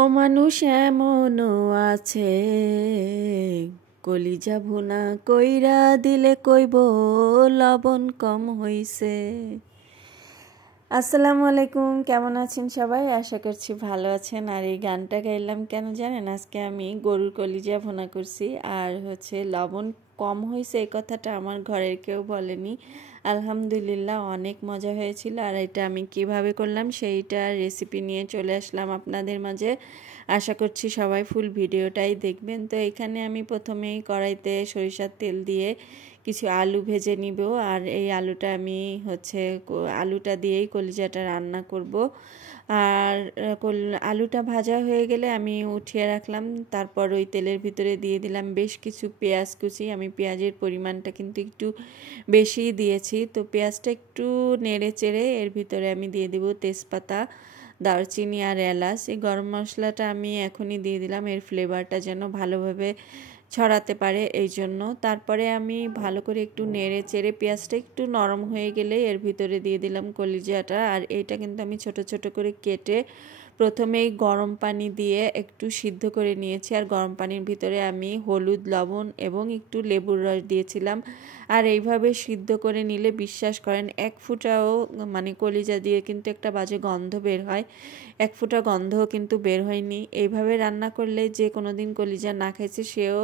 ও মানুষ এমনও আছে, কলিজা ভুনা কইরা দিলে কইব লবণ কম হইছে। আসসালামু আলাইকুম, কেমন আছেন সবাই? আশা করছি ভালো আছেন। আর এই গানটা গাইলাম কেন জানেন? আজকে আমি গরুর কলিজা ভুনা করছি, আর লবণ কম হয়েছে এই কথাটা আমার ঘরের কেউ বলেনি। আলহামদুলিল্লাহ অনেক মজা হয়েছিল। আর এটা আমি কিভাবে করলাম সেইটা রেসিপি নিয়ে চলে আসলাম আপনাদের মাঝে। আশা করছি সবাই ফুল ভিডিওটাই দেখবেন। তো এখানে আমি প্রথমেই কড়াইতে সরিষার তেল দিয়ে কিছু আলু ভেজে নিব। আর এই আলুটা আমি আলুটা দিয়েই কলিজাটা রান্না করব। আর আলুটা ভাজা হয়ে গেলে আমি উঠিয়ে রাখলাম। তারপর ওই তেলের ভিতরে দিয়ে দিলাম বেশ কিছু পেঁয়াজ কুচি। আমি পেঁয়াজের পরিমাণটা কিন্তু একটু বেশি দিয়েছি। তো পেঁয়াজটা একটু নেড়ে চেড়ে এর ভিতরে আমি দিয়ে দিব তেজপাতা, দারচিনি আর এলাচ। এই গরম মশলাটা আমি এখনই দিয়ে দিলাম, এর ফ্লেভারটা যেন ভালোভাবে ছড়াতে পারে এই জন্য। তারপরে আমি ভালো করে একটু নেড়ে চেড়ে পেঁয়াজটা একটু নরম হয়ে গেলে এর ভিতরে দিয়ে দিলাম কলিজাটা। আর এইটা কিন্তু আমি ছোট ছোট করে কেটে প্রথমেই গরম পানি দিয়ে একটু সিদ্ধ করে নিয়েছি। আর গরম পানির ভিতরে আমি হলুদ, লবণ এবং একটু লেবুর রস দিয়েছিলাম। আর এইভাবে সিদ্ধ করে নিলে বিশ্বাস করেন এক ফুটাও কলিজা দিয়ে কিন্তু একটা বাজে গন্ধ বের হয়, এক ফুটা গন্ধও কিন্তু বের হয়নি। এইভাবে রান্না করলে যে কোনো দিন কলিজা না খাইছে সেও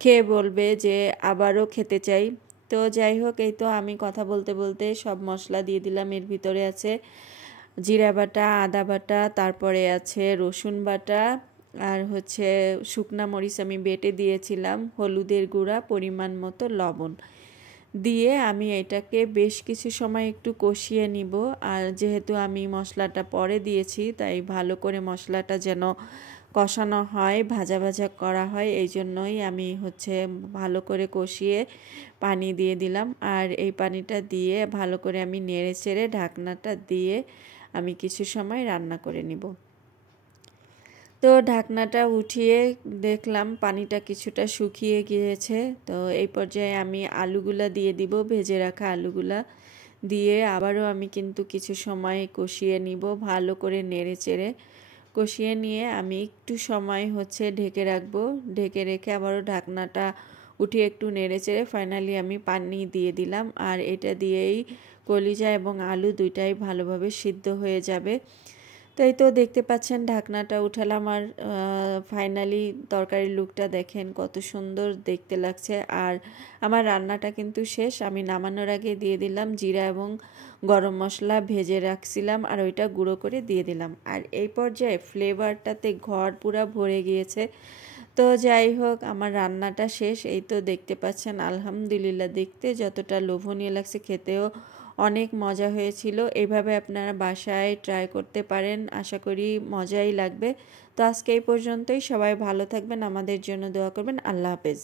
খেয়ে বলবে যে আবারও খেতে চাই। তো যাই হোক, এই তো আমি কথা বলতে বলতে সব মশলা দিয়ে দিলাম। এর ভিতরে আছে জিরা বাটা, আদা বাটা, তারপরে আছে রসুন বাটা, আর শুকনা মরিচ আমি বেটে দিয়েছিলাম, হলুদের গুঁড়া, পরিমাণ মতো লবণ দিয়ে আমি এটাকে বেশ কিছু সময় একটু কষিয়ে নিব। আর যেহেতু আমি মশলাটা পরে দিয়েছি তাই ভালো করে মশলাটা যেন কষানো হয়, ভাজা ভাজা করা হয়, এই জন্যই আমি ভালো করে কষিয়ে পানি দিয়ে দিলাম। আর এই পানিটা দিয়ে ভালো করে আমি নেড়ে চেড়ে ঢাকনাটা দিয়ে আমি কিছু সময় রান্না করে নিব। তো ঢাকনাটা উঠিয়ে দেখলাম পানিটা কিছুটা শুকিয়ে গিয়েছে। তো এই পর্যায়ে আমি আলুগুলা দিয়ে দিব, ভেজে রাখা আলুগুলা দিয়ে আবারও আমি কিন্তু কিছু সময় কষিয়ে নিব, ভালো করে নেড়ে চেড়ে কষিয়ে নিয়ে আমি একটু সময় ঢেকে রাখবো। ঢেকে রেখে আবারও ঢাকনাটা উঠিয়ে একটু নেড়ে চেড়ে ফাইনালি আমি পানি দিয়ে দিলাম। আর এটা দিয়েই কলিজা এবং আলু দুইটাই ভালোভাবে সিদ্ধ হয়ে যাবে। তো এই তো দেখতে পাচ্ছেন ঢাকনাটা উঠালাম। আর ফাইনালি তরকারির লুকটা দেখেন কত সুন্দর দেখতে লাগছে। আর আমার রান্নাটা কিন্তু শেষ। আমি নামানোর আগে দিয়ে দিলাম জিরা এবং গরম মশলা ভেজে রাখছিলাম, আর ওইটা গুঁড়ো করে দিয়ে দিলাম। আর এই পর্যায়ে ফ্লেভারটাতে ঘর পুরা ভরে গিয়েছে। তো যাই হোক, আমার রান্নাটা শেষ। এই তো দেখতে পাচ্ছেন আলহামদুলিল্লাহ, দেখতে যতটা লোভনীয় লাগছে খেতেও অনেক মজা হয়েছিল। এইভাবে আপনারা বাসায় ট্রাই করতে পারেন, আশা করি মজাই লাগবে। তো আজকে এই পর্যন্তই। সবাই ভালো থাকবেন, আমাদের জন্য দোয়া করবেন। আল্লাহ হাফেজ।